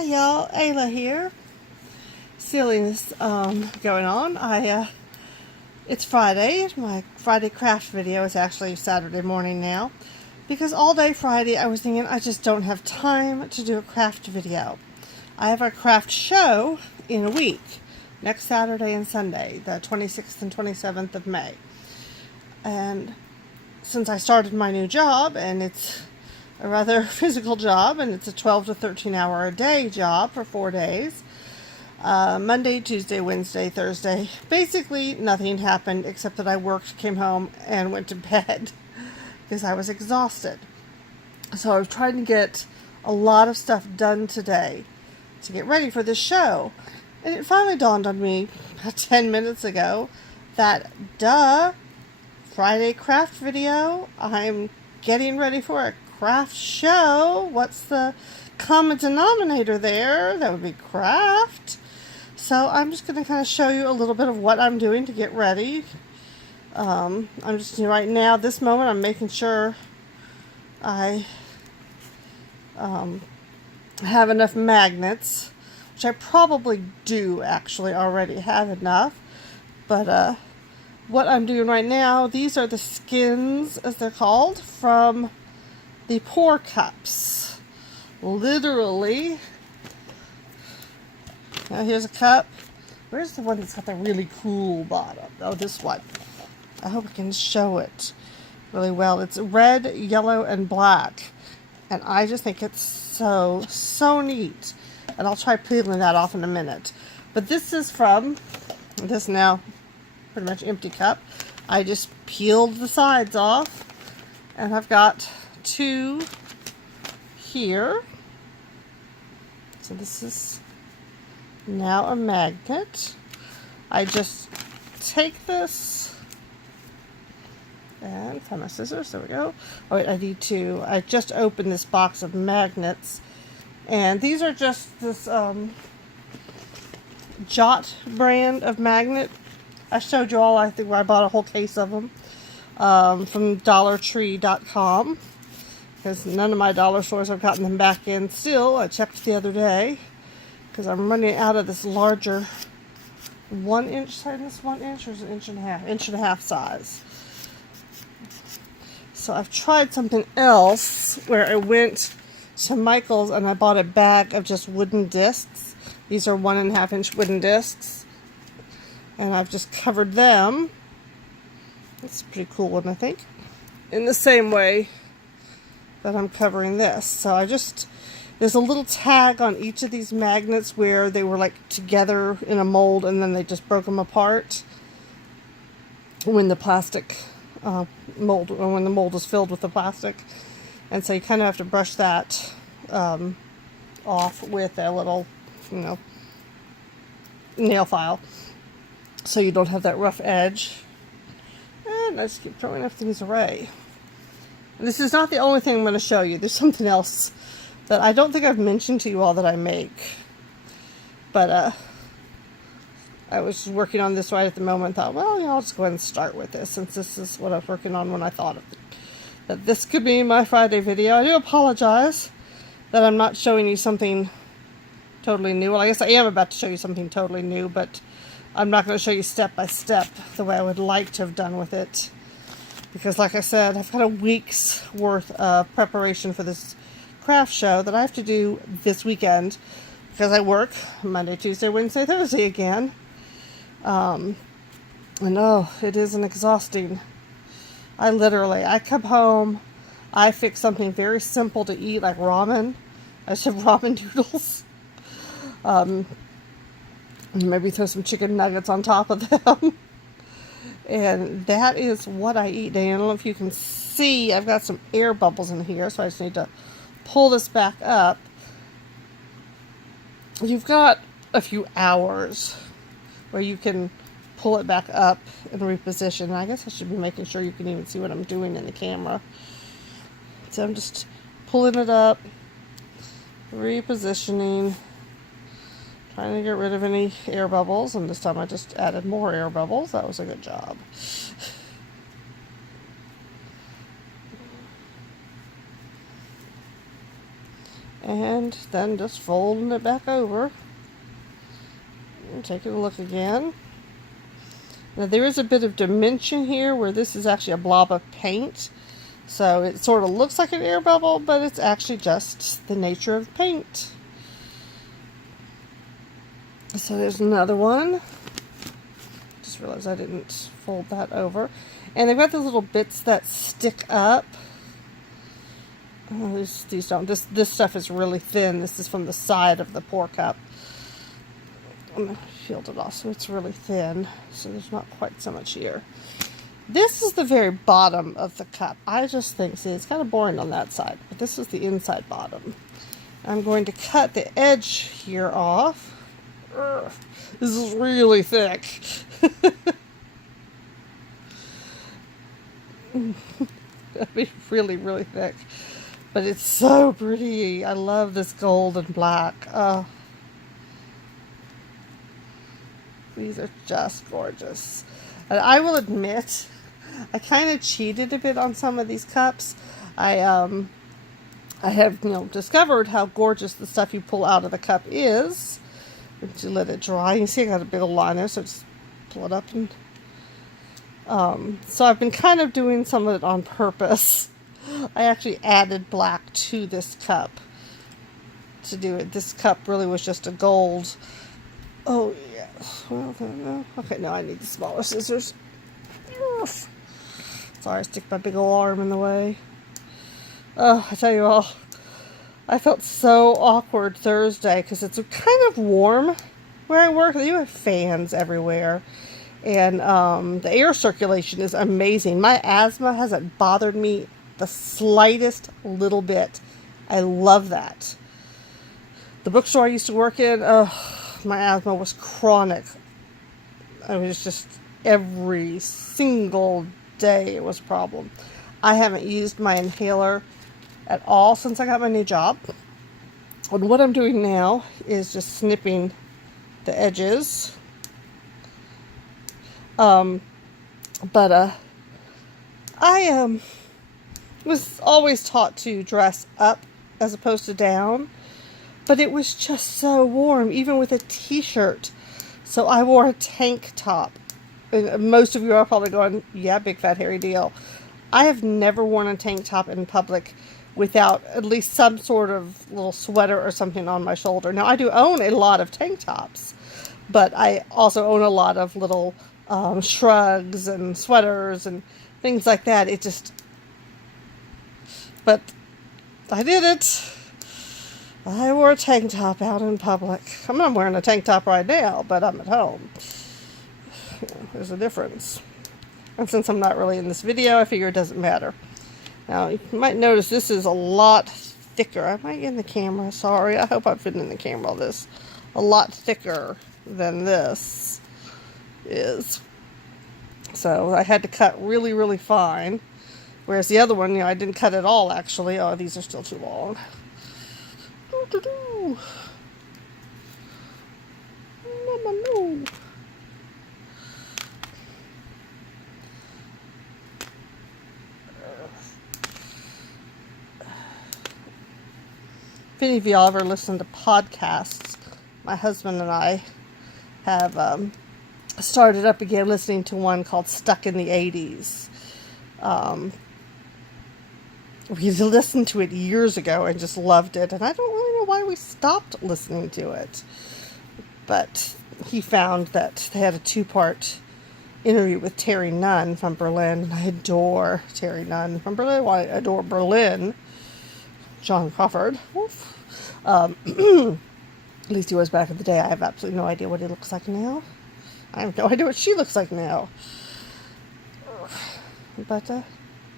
Hi y'all, Ayla here. Silliness going on. It's Friday. My Friday craft video is actually Saturday morning now, because all day Friday I was thinking I just don't have time to do a craft video. I have a craft show in a week, next Saturday and Sunday, the 26th and 27th of May. And since I started my new job, and it's a rather physical job, and it's a 12 to 13 hour a day job for 4 days, Monday, Tuesday, Wednesday, Thursday, basically nothing happened except that I worked, came home, and went to bed because I was exhausted. So I was trying to get a lot of stuff done today to get ready for this show. And it finally dawned on me about 10 minutes ago that, Friday craft video, I'm getting ready for a craft show. What's the common denominator there? That would be craft. So I'm just going to kind of show you a little bit of what I'm doing to get ready. I'm just, right now, this moment, I'm making sure I have enough magnets, which I probably do actually already have enough. But what I'm doing right now, these are the skins, as they're called, from the pour cups. Literally. Now here's a cup. Where's the one that's got the really cool bottom? Oh, this one. I hope I can show it really well. It's red, yellow, and black. And I just think it's so neat. And I'll try peeling that off in a minute. But this is from this now pretty much empty cup. I just peeled the sides off. And I've got two here. So this is now a magnet. I just take this and find my scissors. There we go. Oh wait, I just opened this box of magnets, and these are just this Jot brand of magnet. I showed you all, I think, where I bought a whole case of them from DollarTree.com, because none of my dollar stores have gotten them back in still. I checked the other day because I'm running out of this larger 1 inch size. This 1 inch or is it inch and a half size. So I've tried something else where I went to Michael's and I bought a bag of just wooden discs. These are 1.5 inch wooden discs, and I've just covered them. That's a pretty cool one, I think, in the same way that I'm covering this. So there's a little tag on each of these magnets where they were like together in a mold and then they just broke them apart when the plastic mold, or when the mold is filled with the plastic. And so you kind of have to brush that off with a little, nail file, so you don't have that rough edge. And I just keep throwing enough things away. And this is not the only thing I'm going to show you. There's something else that I don't think I've mentioned to you all that I make. But I was working on this right at the moment. Thought, well, I'll just go ahead and start with this, since this is what I was working on when I thought of it, that this could be my Friday video. I do apologize that I'm not showing you something totally new. Well, I guess I am about to show you something totally new, but I'm not going to show you step by step the way I would like to have done with it. Because like I said, I've got a week's worth of preparation for this craft show that I have to do this weekend, because I work Monday, Tuesday, Wednesday, Thursday again. And it is an exhausting. I come home, I fix something very simple to eat, like ramen. I just have ramen noodles. Maybe throw some chicken nuggets on top of them. And that is what I eat. And I don't know if you can see, I've got some air bubbles in here, so I just need to pull this back up. You've got a few hours where you can pull it back up and reposition. And I guess I should be making sure you can even see what I'm doing in the camera. So I'm just pulling it up, repositioning, trying to get rid of any air bubbles, and this time I just added more air bubbles. That was a good job. And then just folding it back over and taking a look again. Now there is a bit of dimension here where this is actually a blob of paint. So it sort of looks like an air bubble, but it's actually just the nature of paint. So there's another one. Just realized I didn't fold that over. And they've got those little bits that stick up. Oh, these don't. This stuff is really thin. This is from the side of the pour cup. I'm going to shield it off so it's really thin. So there's not quite so much here. This is the very bottom of the cup. I just think, see, it's kind of boring on that side, but this is the inside bottom. I'm going to cut the edge here off. Ugh, this is really thick. That'd be really, really thick. But it's so pretty. I love this gold and black. These are just gorgeous. And I will admit, I kind of cheated a bit on some of these cups. I have, discovered how gorgeous the stuff you pull out of the cup is. Once you let it dry, you see I got a big old line there, so just pull it up and. So I've been kind of doing some of it on purpose. I actually added black to this cup to do it. This cup really was just a gold. Oh yeah. Well, okay, now I need the smaller scissors. Sorry, I stick my big old arm in the way. Oh, I tell you all, I felt so awkward Thursday because it's kind of warm where I work. You have fans everywhere. And the air circulation is amazing. My asthma hasn't bothered me the slightest little bit. I love that. The bookstore I used to work in, my asthma was chronic. I was just every single day it was a problem. I haven't used my inhaler at all since I got my new job. And what I'm doing now is just snipping the edges. I was always taught to dress up as opposed to down, but it was just so warm, even with a t-shirt. So I wore a tank top. And most of you are probably going, yeah, big fat hairy deal. I have never worn a tank top in public without at least some sort of little sweater or something on my shoulder. Now, I do own a lot of tank tops, but I also own a lot of little shrugs and sweaters and things like that. But I did it. I wore a tank top out in public. I mean, I'm wearing a tank top right now, but I'm at home. There's a difference. And since I'm not really in this video, I figure it doesn't matter. Now, you might notice this is a lot thicker. Am I in the camera? Sorry. I hope I've been in the camera. This a lot thicker than this is. So I had to cut really, really fine. Whereas the other one, I didn't cut at all, actually. Oh, these are still too long. No. If any of y'all ever listen to podcasts, my husband and I have started up again listening to one called Stuck in the 80s. We listened to it years ago and just loved it, and I don't really know why we stopped listening to it. But he found that they had a 2-part interview with Terry Nunn from Berlin, and I adore Terry Nunn from Berlin. Well, I adore Berlin. John Crawford. At least he was back in the day. I have absolutely no idea what he looks like now. I have no idea what she looks like now. But,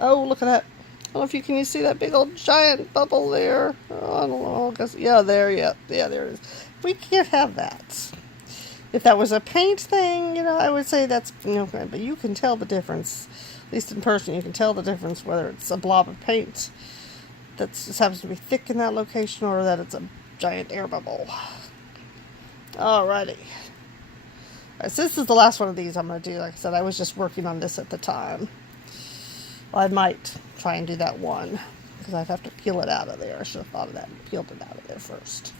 oh, look at that. I don't know if you can see that big old giant bubble there. Oh, I don't know. I guess, yeah, there, yeah, there it is. We can't have that. If that was a paint thing, I would say that's, but you can tell the difference. At least in person, you can tell the difference whether it's a blob of paint that just happens to be thick in that location or that it's a giant air bubble. Alrighty. So this is the last one of these I'm going to do. Like I said, I was just working on this at the time. Well, I might try and do that one. because I'd have to peel it out of there. I should have thought of that and peeled it out of there first.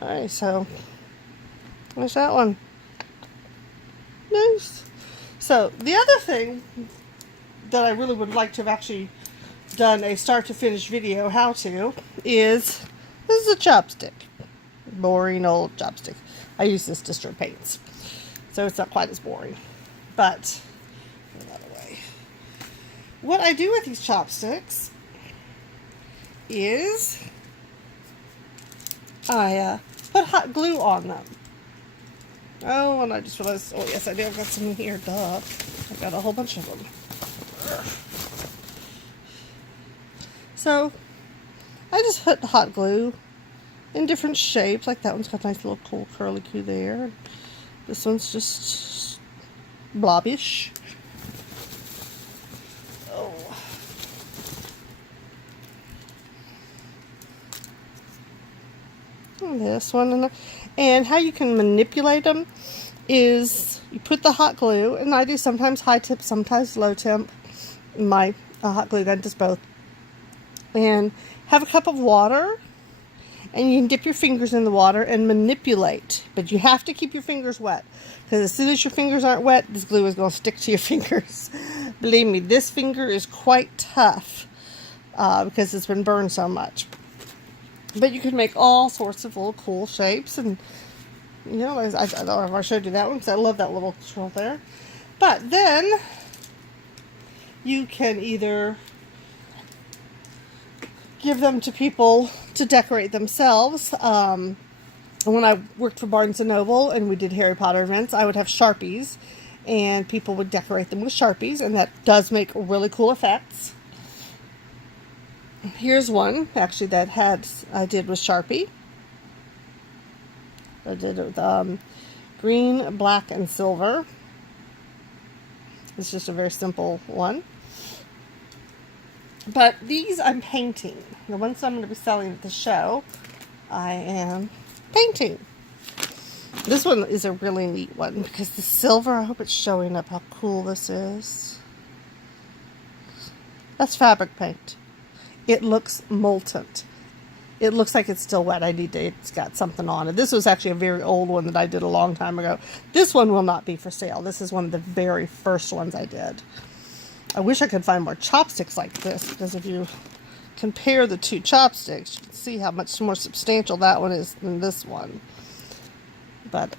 Alright, so there's that one. Nice. So the other thing that I really would like to have actually done a start to finish video how to is, this is a chopstick. Boring old chopstick. I use this to stir paints, so it's not quite as boring. But another way. What I do with these chopsticks is I put hot glue on them. Oh, and I just realized, oh yes I do, I've got some in here, duh. I've got a whole bunch of them. So, I just put hot glue in different shapes, like that one's got a nice little cool curlicue there. This one's just blobbish. Oh. And this one, and how you can manipulate them is you put the hot glue, and I do sometimes high temp, sometimes low temp. My hot glue gun does both. And have a cup of water, and you can dip your fingers in the water and manipulate. But you have to keep your fingers wet, because as soon as your fingers aren't wet, this glue is going to stick to your fingers. Believe me, this finger is quite tough because it's been burned so much. But you can make all sorts of little cool shapes, and you know, I don't know if I showed you that one because I love that little swirl there. But then you can either give them to people to decorate themselves. When I worked for Barnes & Noble and we did Harry Potter events, I would have Sharpies, and people would decorate them with Sharpies, and that does make really cool effects. Here's one, actually, that I did with Sharpie. I did it with green, black, and silver. It's just a very simple one. But these I'm painting. The ones I'm going to be selling at the show, I am painting. This one is a really neat one because the silver, I hope it's showing up how cool this is. That's fabric paint. It looks molten. It looks like it's still wet. It's got something on it. This was actually a very old one that I did a long time ago. This one will not be for sale. This is one of the very first ones I did. I wish I could find more chopsticks like this, because if you compare the two chopsticks, you can see how much more substantial that one is than this one. But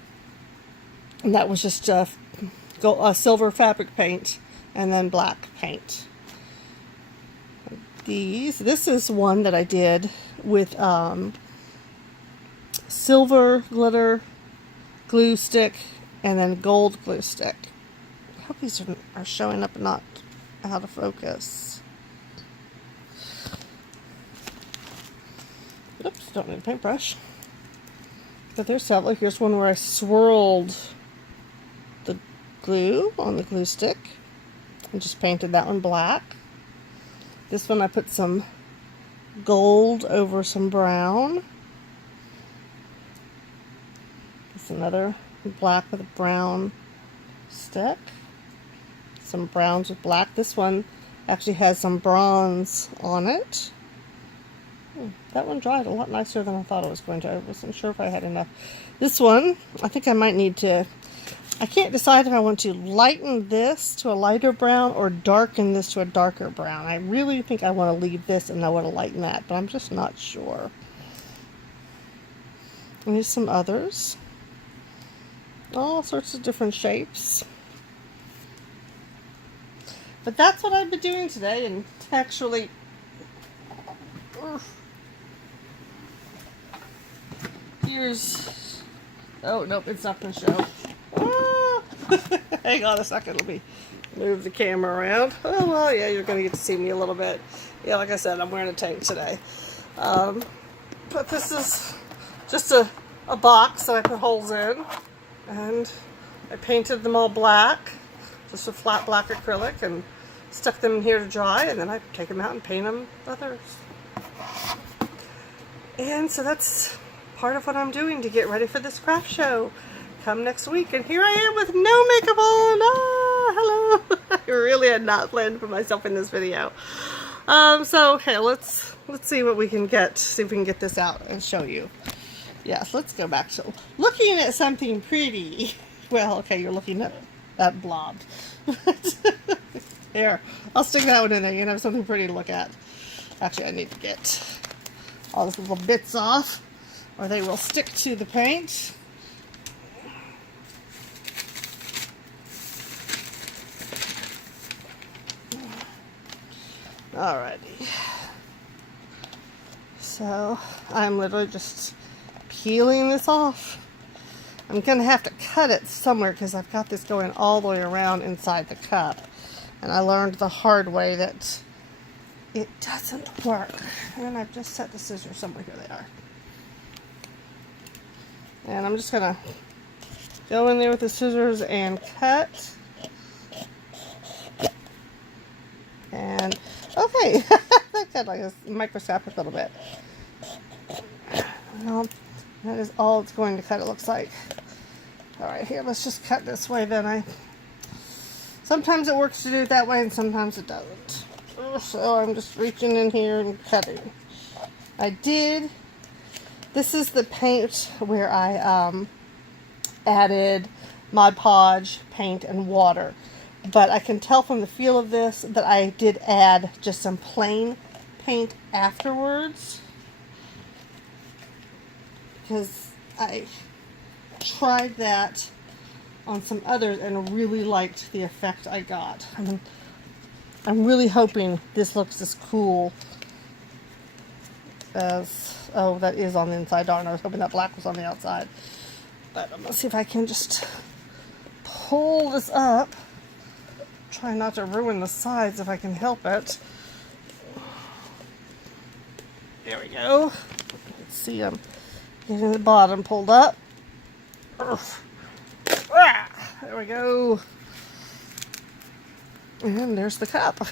that was just silver fabric paint and then black paint. This is one that I did with silver glitter glue stick and then gold glue stick. I hope these are showing up and not out of focus. Oops, don't need a paintbrush. But there's several. Here's one where I swirled the glue on the glue stick and just painted that one black. This one I put some gold over some brown. It's another black with a brown stick. Some browns with black. This one actually has some bronze on it. That one dried a lot nicer than I thought it was going to. I wasn't sure if I had enough. This one, I think I might need to, I can't decide if I want to lighten this to a lighter brown or darken this to a darker brown. I really think I want to leave this and I want to lighten that, but I'm just not sure. And here's some others. All sorts of different shapes. But that's what I've been doing today, and actually, here's, oh nope, it's not going to show. Hang on a second, let me move the camera around. Oh well, yeah, you're going to get to see me a little bit. Yeah, like I said, I'm wearing a tank today. But this is just a box that I put holes in, and I painted them all black, just a flat black acrylic, and stuck them in here to dry, and then I take them out and paint them others. And so that's part of what I'm doing to get ready for this craft show come next week. And here I am with no makeup on. Ah, hello. I really had not planned for myself in this video. So okay, let's see what we can get. See if we can get this out and show you. Yes, let's go back to looking at something pretty. Well, okay, you're looking at blob. Here, I'll stick that one in there. You can have something pretty to look at. Actually, I need to get all these little bits off, or they will stick to the paint. Alrighty. So, I'm literally just peeling this off. I'm going to have to cut it somewhere because I've got this going all the way around inside the cup. And I learned the hard way that it doesn't work. And I've just set the scissors somewhere. Here they are. And I'm just going to go in there with the scissors and cut. And, okay, that cut like a microscopic little bit. Well, that is all it's going to cut, it looks like. Alright, here, let's just cut this way then. Sometimes it works to do it that way and sometimes it doesn't. So I'm just reaching in here and cutting. This is the paint where I added Mod Podge paint and water. But I can tell from the feel of this that I did add just some plain paint afterwards. Because I tried that on some others and really liked the effect I got. I'm really hoping this looks as cool as, oh, that is on the inside. Darn, I was hoping that black was on the outside. But I'm going to see if I can just pull this up. Try not to ruin the sides if I can help it. There we go. Let's see, I'm getting the bottom pulled up. There we go. And there's the cup.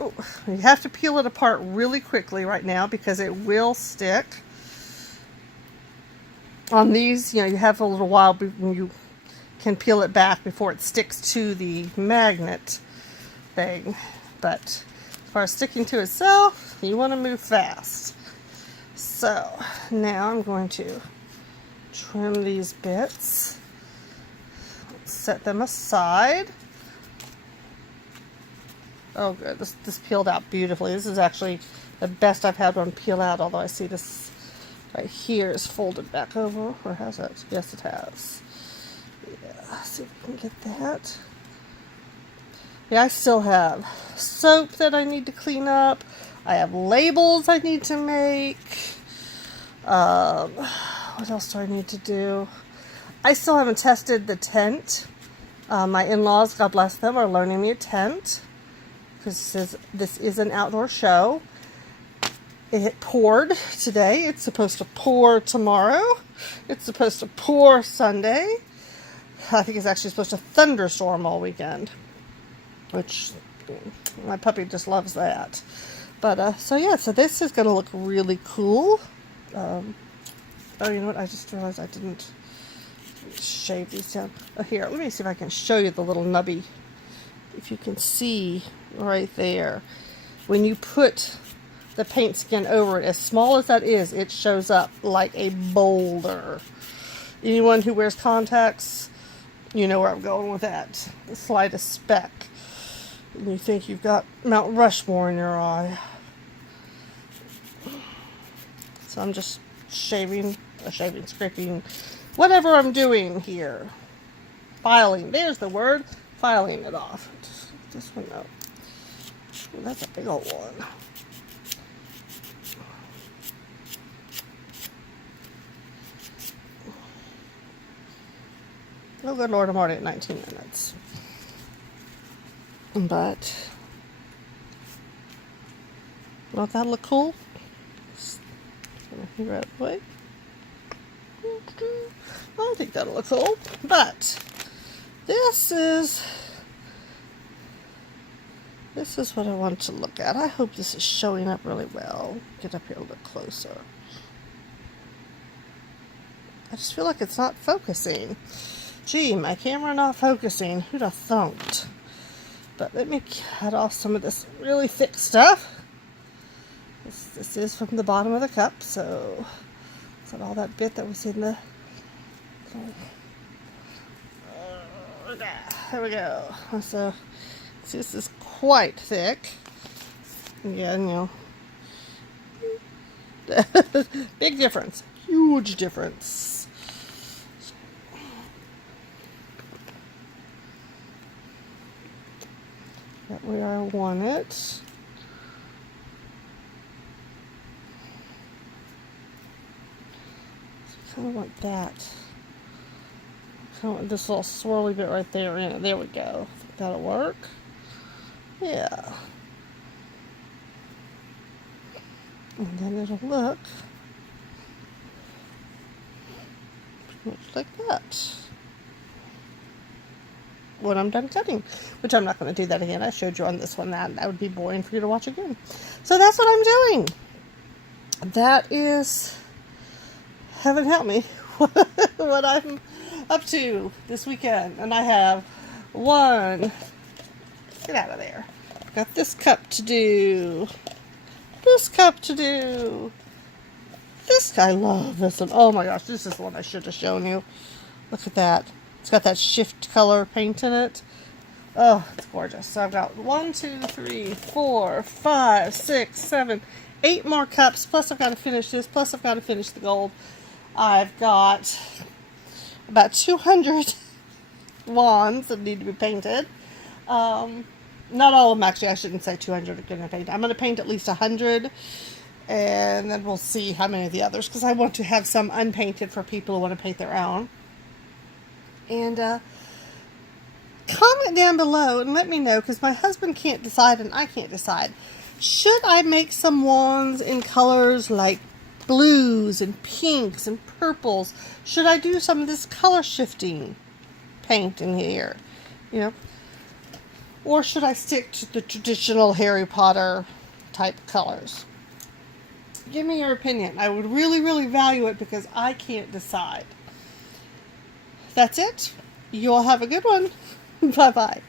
Oh, you have to peel it apart really quickly right now because it will stick. On these, you have a little while when you can peel it back before it sticks to the magnet thing. But as far as sticking to itself, you want to move fast. So now I'm going to trim these bits. Set them aside. Oh good, this peeled out beautifully. This is actually the best I've had one peel out, although I see this right here is folded back over. Or has it? Yes, it has. Yeah, let's see if we can get that. Yeah, I still have soap that I need to clean up. I have labels I need to make. What else do I need to do? I still haven't tested the tent. My in-laws, God bless them, are loaning me a tent because this is an outdoor show. It poured today. It's supposed to pour tomorrow. It's supposed to pour Sunday. I think it's actually supposed to thunderstorm all weekend, which my puppy just loves that. But so yeah, so this is going to look really cool. Oh, you know what? I just realized I didn't shave these down. Oh, here, let me see if I can show you the little nubby. If you can see right there, when you put the paint skin over it, as small as that is, it shows up like a boulder. Anyone who wears contacts, you know where I'm going with that. The slightest speck, and you think you've got Mount Rushmore in your eye. So I'm just scraping, whatever I'm doing here. Filing, there's the word, filing it off. This one out. Well, that's a big old one. Oh, good Lord, I'm already at 19 minutes. But, don't that look cool? Right away. I think that'll look cool. But this is what I want to look at. I hope this is showing up really well. Get up here a little bit closer. I just feel like it's not focusing. Gee, my camera not focusing. Who'd have thunked? But let me cut off some of this really thick stuff. This is from the bottom of the cup, so it's not all that bit that was in the... There we go. So, see, this is quite thick. Again, you know, big difference, huge difference. Right where I want it. I kind of want that. I want this little swirly bit right there in it. There we go. That'll work. Yeah. And then it'll look pretty much like that when I'm done cutting, which I'm not going to do that again. I showed you on this one. That would be boring for you to watch again. So that's what I'm doing. That is, heaven help me, what I'm up to this weekend. And I have get out of there. Got this cup to do. This cup to do. This I love this one. Oh my gosh, this is the one I should have shown you. Look at that. It's got that shift color paint in it. Oh, it's gorgeous. So I've got 1, 2, 3, 4, 5, 6, 7, 8 more cups. Plus I've got to finish this. Plus I've got to finish the gold. I've got about 200 wands that need to be painted. Not all of them, actually. I shouldn't say 200 are going to paint. I'm going to paint at least 100, and then we'll see how many of the others, because I want to have some unpainted for people who want to paint their own. And comment down below and let me know, because my husband can't decide and I can't decide. Should I make some wands in colors like blues and pinks and purples? Should I do some of this color shifting paint in here? You know? Or should I stick to the traditional Harry Potter type colors? Give me your opinion. I would really, really value it, because I can't decide. That's it. You all have a good one. Bye-bye.